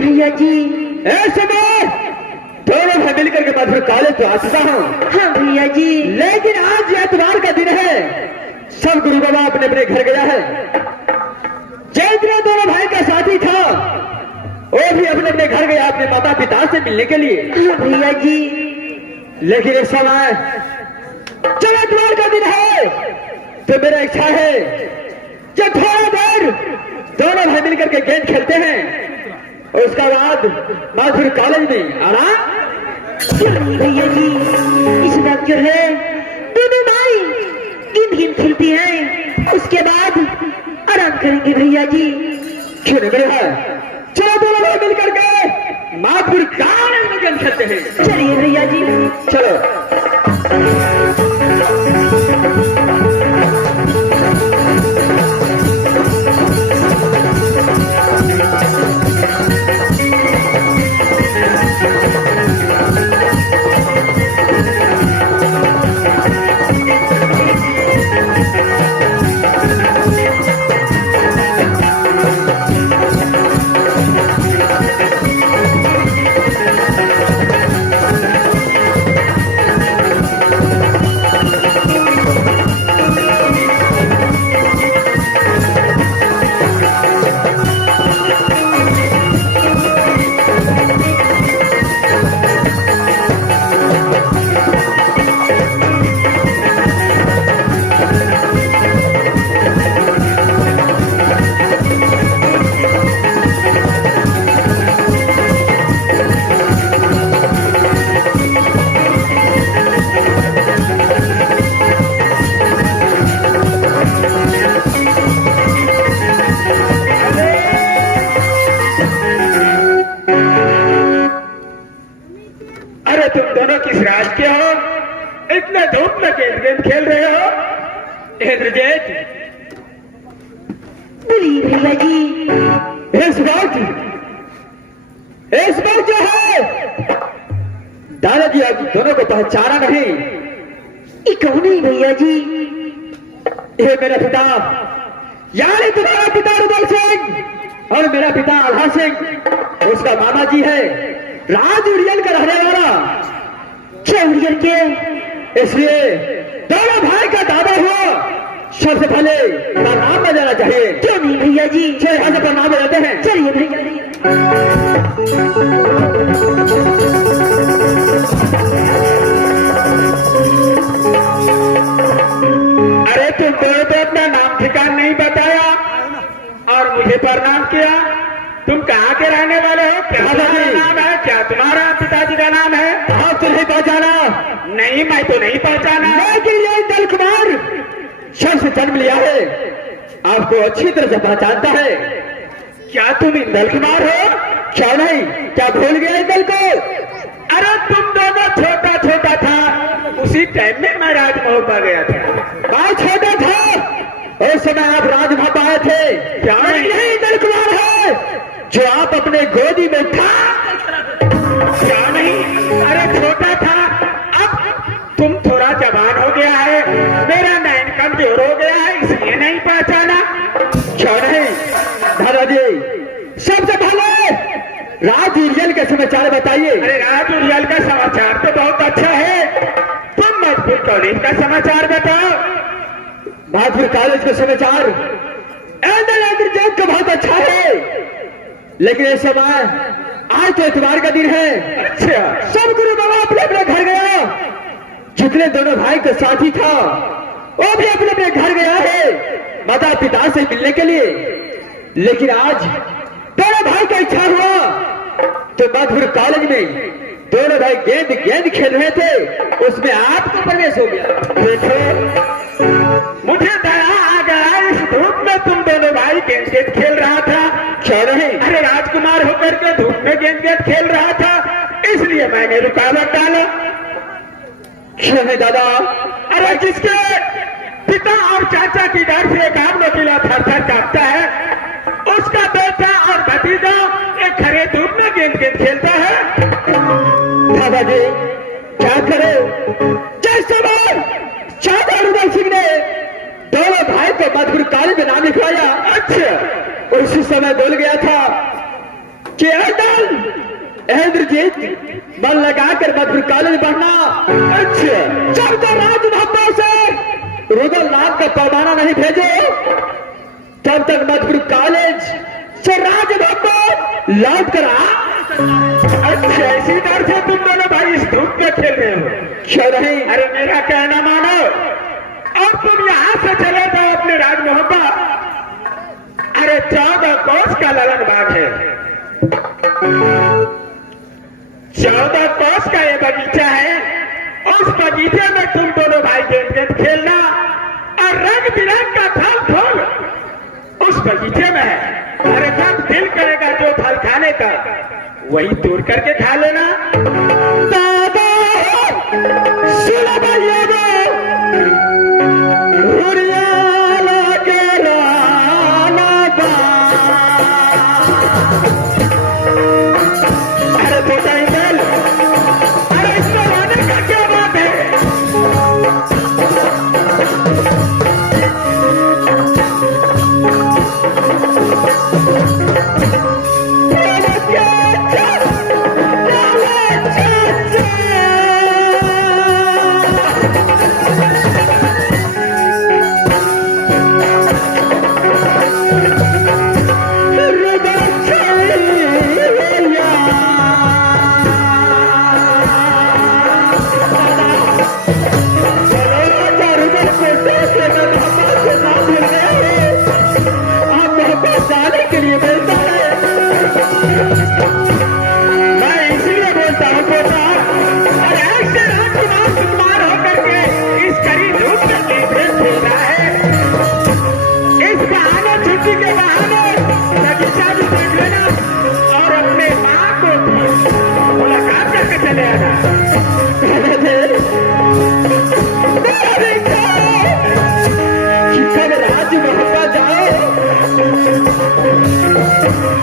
भैया जी ऐसे में दोनों भाई मिलकर के मधुर कॉलेज तो आ चुका हूँ। हाँ भैया जी, लेकिन आज एतवार का दिन है, सब गुरु बाबा अपने अपने घर गया है। जैतना दोनों भाई का साथी था वो भी अपने अपने घर गया अपने माता पिता से मिलने के लिए। हाँ भैया जी, लेकिन इस समय जब एतवार का दिन है तो मेरा इच्छा है कि थोड़ा देर दोनों भाई मिलकर के गेंद खेलते हैं और उसका बाद माधुर कॉलेज में आराम। भैया जी इस वक्त जो है दोनों भाई गेंद खेलती हैं, उसके बाद आराम करेंगे भैया जी। क्यों नहीं है, चलो दोनों भाई मिलकर के माधुर कॉलेज में गेंद खेलते हैं। चलिए भैया जी, चलो। इतने धूप में गेंद खेल रहे हो? इंद्रजीत, बोलिए भैया जी। इस वक्त जो है दादाजी अब दोनों को पहचाना नहीं। ये कौन है भैया जी? ये मेरा पिता यानी तुम्हारा पिता रुदल सिंह और मेरा पिता आल्हा सिंह उसका मामा जी है, राज उड़ियल का रहने वाला। क्या उड़ियल के? इसलिए दोनों भाई का दादा हुआ, सबसे पहले प्रणाम बजाना चाहिए। क्यों नहीं भैया जी, चलिए यहाँ से प्रणाम बजाते हैं। चलिए भैया जी। अरे तुम दोनों तो अपना नाम ठिकाना नहीं बताया और मुझे प्रणाम किया। तुम कहाँ के रहने वाले हो? क्या तुम्हारा नाम है? क्या तुम्हारा पिताजी का नाम है? आप तो नहीं पहचाना? नहीं, मैं तो नहीं पहचाना। लेकिन ये दल कुमार शब्द से जन्म लिया है, आपको अच्छी तरह से पहचानता है। क्या तुम इंदल कुमार हो? क्या नहीं, क्या भूल गया इंदल को? अरे तुम दोनों छोटा छोटा था, उसी टाइम में मैं राजमहल पर गया था। मैं छोटा था उस समय आप राजमहल आए थे। क्या नहीं इंदल कुमार है जो आप अपने गोदी में था? क्या नहीं? अरे छोटा था, अब तुम थोड़ा जवान हो गया है, मेरा नैन कमजोर हो गया है, इसलिए नहीं पहचाना। क्या नहीं? दादाजी सबसे पहले राज उड़ियल का समाचार बताइए। अरे राज उड़ियल का समाचार तो बहुत अच्छा है, तुम माधुर कॉलेज का समाचार बताओ। माधुर कॉलेज का समाचार इंद्रजीत का बहुत अच्छा है, लेकिन इस समय आज तो इतवार का दिन है। अच्छा, सब गुरु बाबा अपने अपने घर गया। जितने दोनों भाई का साथी था वो भी अपने अपने घर गया है माता पिता से मिलने के लिए। लेकिन आज दोनों भाई का इच्छा हुआ तो माधुर कॉलेज में दोनों भाई गेंद खेल रहे थे, उसमें आपको प्रवेश हो गया। देखो मुझे दया आ गया, इस धूप में तुम दोनों भाई गेंद खेल रहा था। क्या नहीं? अरे राजकुमार होकर के धूप में गेंद खेल रहा था, इसलिए मैंने रुकावट डाला। क्यों नहीं दादा? अरे जिसके पिता और चाचा की डर से एक आम नोकीला थर थर कांपता है, उसका बेटा और भतीजा एक खरे धूप इंद्रजीत, मन लगाकर मधुर कॉलेज पढ़ना। अच्छा, जब तक राजभक्तों से रुदलनाथ का पैमाना नहीं भेजे तब तक मधुर कॉलेज से राजभक्तों लौट कर आ। अच्छा, इसी तरह से तुम दोनों भाई इस धूप में खेल रहे हो? क्यों नहीं? अरे मेरा कहना मानो और तुम यहाँ से चले जाओ अपने राजमहल पर। अरे 14 कोस का ललन बाग है, 14 कोस का ये बगीचा है। उस बगीचे में तुम दोनों भाई गेंद गेंद खेलना और रंग बिरंग का फल फूल उस बगीचे में है। अरे जब दिल करेगा जो फल खाने का वही तोड़ करके खा लेना। दादा सुनो भैया, अरे बेटा इंदल, अरे इसमें रोने का क्या बात है?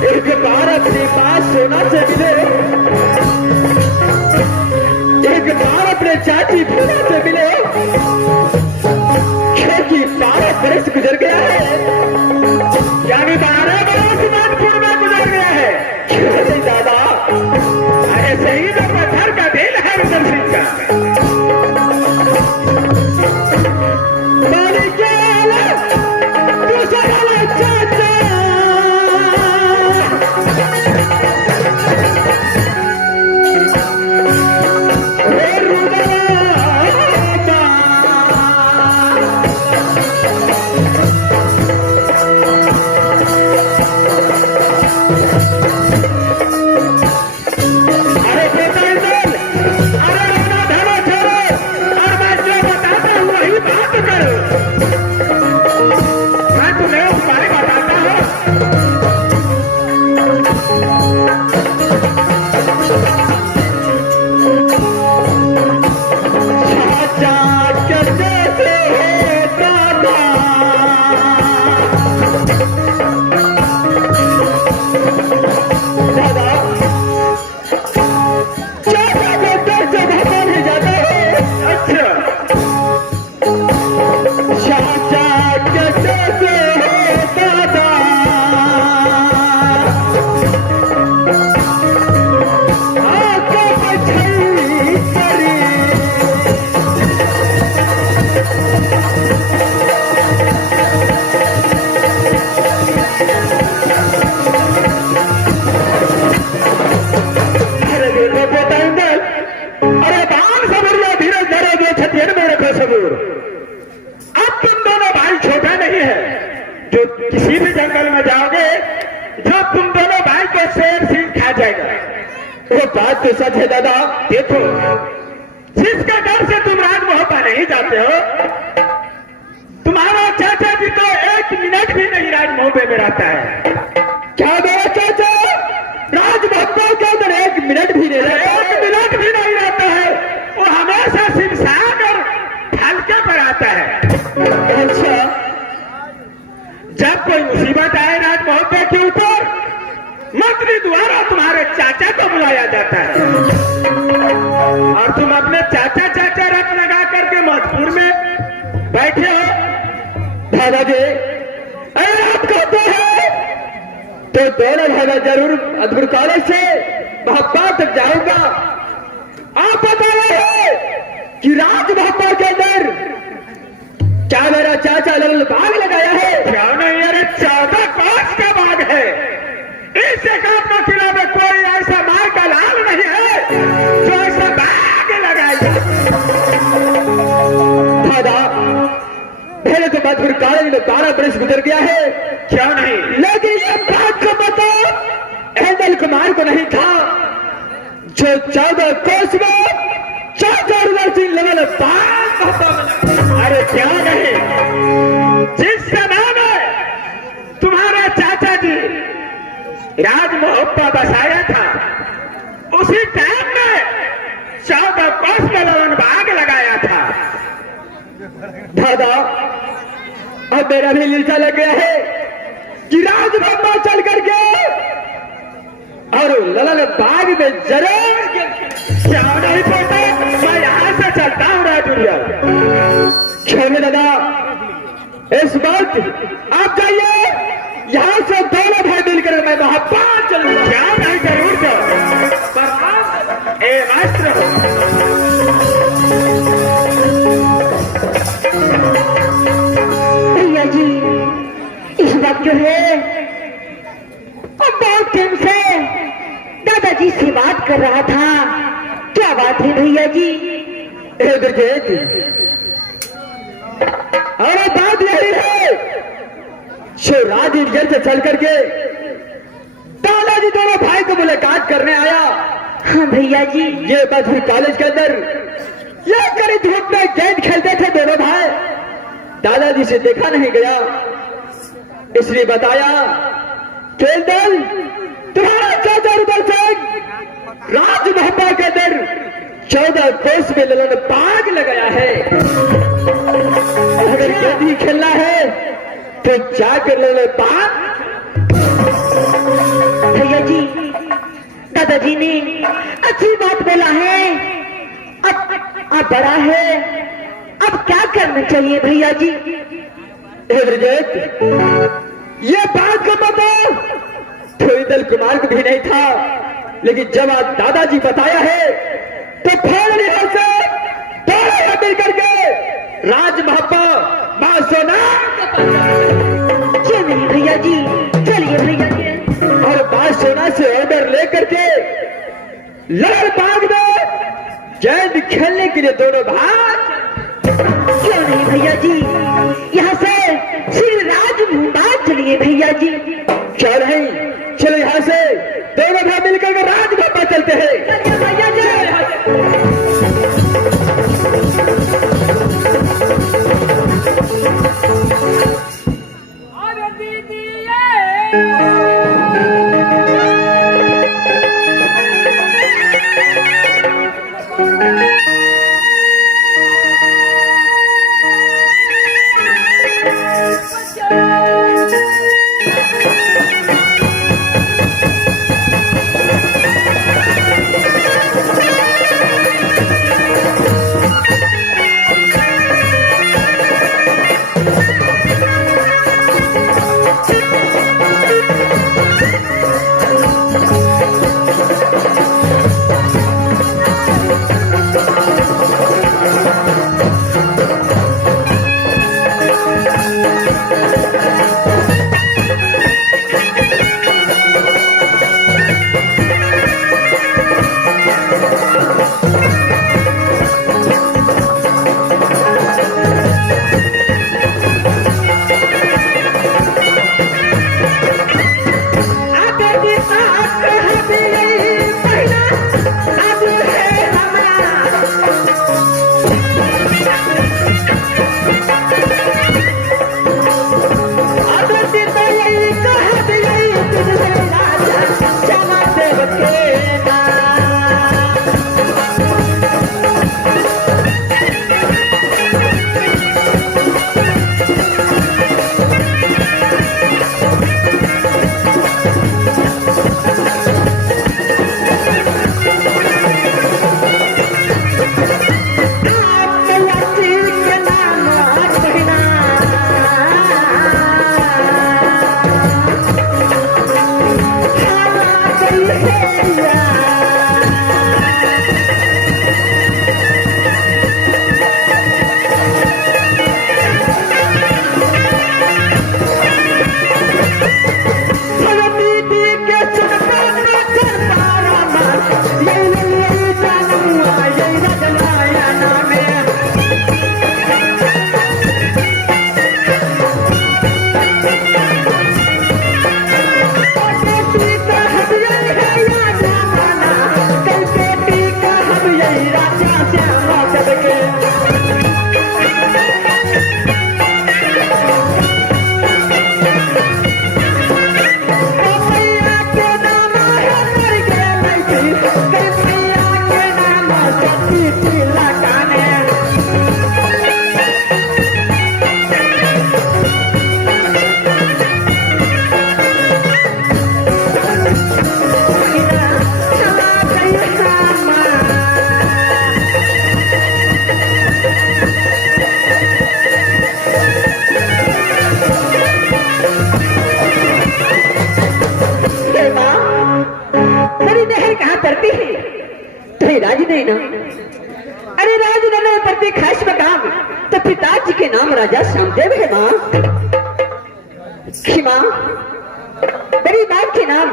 एक बार अपने पास सोना से मिले, एक बार अपने चाची फूला से मिले, क्योंकि 12 बरस गुजर गया है, यानी 12 बरस नागपुर में गुजर गया है। क्यों नहीं दादा? अरे सही तो पत्थर का दिल है उधर सिंह का। जो किसी भी जंगल में जाओगे, जो तुम दोनों भाई को शेर सिंह खा जाएगा। वो बात तो सच है दादा। देखो, जिसके डर से तुम राजमहल नहीं जाते हो, तुम्हारा चाचा जी तो 1 मिनट भी नहीं राजमहल में रहता है। क्या मेरा चाचा राजभक्तों के अंदर 1 मिनट भी नहीं रहता? 1 मिनट भी नहीं रहता है। वो हमेशा सिमसाग और हल्के पर आता है। अच्छा, जब कोई मुसीबत आए राजमहल के ऊपर, मंत्री द्वारा तुम्हारे चाचा को बुलाया जाता है और तुम अपने चाचा चाचा रट लगा करके मधुपुर में बैठे हो। दादाजी, अरे आप कहते हैं तो दोनों भागा जरूर मधुपुर कॉलेज से महापा तक जाऊंगा। आप बता रहे हैं कि राज महापा के अंदर क्या मेरा चाचा लल बाग लगाया है? क्या नहीं, अरे 14 कोस का बाग है। इससे काटना किला में कोई ऐसा मार का लाल नहीं है जो ऐसा बाग लगाएगा। दादा, पहले तो मधुर काल में 12 बरस गुजर गया है, क्या नहीं, लेकिन ये बात को पता एंडल कुमार को नहीं था जो 14 कोस में 14 सिंह लेवल बाग। अरे क्या नहीं, जिस समय में तुम्हारा चाचा जी राज मोहब्बा बसाया था, उसी टाइम में 14 कोस में लवन बाग लगाया था। दादा, अब मेरा भी लीचा लग गया है कि राज मोहब्बा चल करके और ललन बाग में जरूर क्या नहीं पड़ता। मैं यहां से चलता हूं राजुरिया। क्षमा दादा, इस वक्त आप जाइए, यहां से दोनों भाई मिलकर मैं वहां पास चलूंगा। क्या नहीं, जरूर जाओ। ए मास्टर, भैया जी, इस वक्त जो है अब बहुत दिन से दादाजी से बात कर रहा था। क्या बात है भैया जी? अरे बात यही है, शिवराज इंजन से चल करके दादाजी दोनों भाई को मुलाकात करने आया। हाँ भैया जी, ये मधुर कॉलेज के अंदर ये कड़ी धूप में गेंद खेलते थे दोनों भाई। दादाजी से देखा नहीं गया, इसलिए बताया केंदल, तुम्हारा चाचा रुदल सिंह राज मोहब्बा के अंदर 14 कोस में ललन बाग लगाया है। अगर गेंद ही खेलना है तो जाकर ललन बाग। भैया जी, दादाजी ने अच्छी बात बोला है। अब बड़ा है, अब क्या करना चाहिए भैया जी? ये बात का पता थोड़ीदल कुमार को भी नहीं था, लेकिन जब आज दादाजी बताया है तो फौरन यहां से दोनों मिल करके राज मोहब्बा मां सोना चलिए भैया जी, चलिए भैया जी। और मां सोना से ऑर्डर लेकर के लड़ बाग में गेंद खेलने के लिए दोनों भाई। क्यों नहीं भैया जी, यहाँ से श्री राज बाग चलिए भैया जी। क्या नहीं, चलो यहाँ से दोनों भाई मिलकर के राज मोहब्बा चलते हैं। भैया जी, करती है तो ये राज नहीं ना। अरे राज न प्रति खास मकाम तो पिताजी के नाम राजा श्यामदेव है माँ। माँ मेरी माँ के नाम,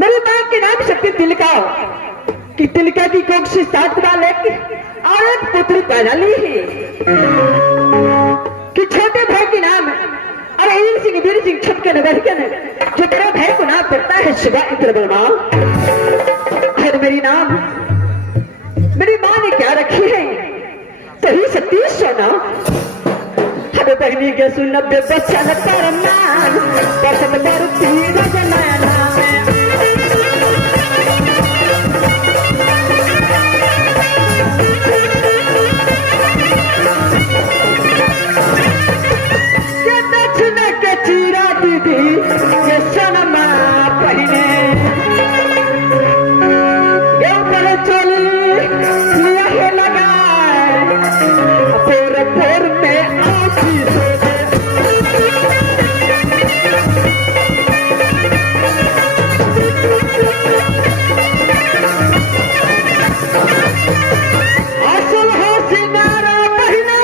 मेरी माँ के नाम सत्य तिलका कि तिलका की कोख से 7 बालक और एक पुत्र पैदा ली है कि छोटे भाई के नाम अरे वीर सिंह छुटके नगर के जो बड़े भाई को नाम पड़ता है शिवा इंद्र वर्मा। और मेरी नाम मेरी माँ ने क्या रखी है तो ही सतीश सोना। हमें बहनी के सुन 90 बच्चा लगता रमान पसंद करती रजनाया नाम है। ये दक्षिण के चीरा दीदी ये सनमा पहने ये ऊपर चोली लिया है लगाए पोर पोर में आँखी से असल हो सिंगारा पहना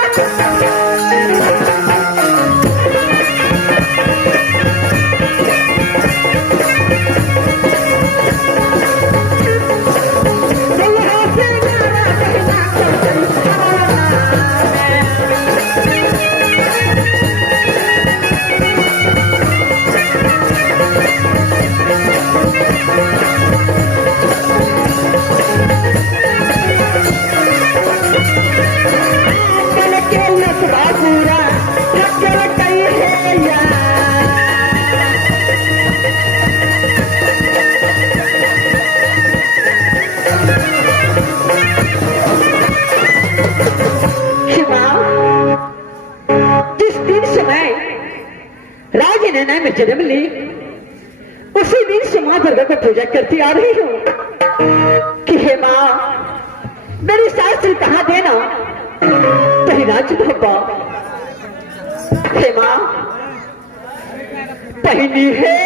में जन्म ली उसी दिन से मां दुर्गा को पूजा करती आ रही हूँ कि हे मां मेरी सास कहाँ देना तो ही राज भब्बा। हे मां पहनी है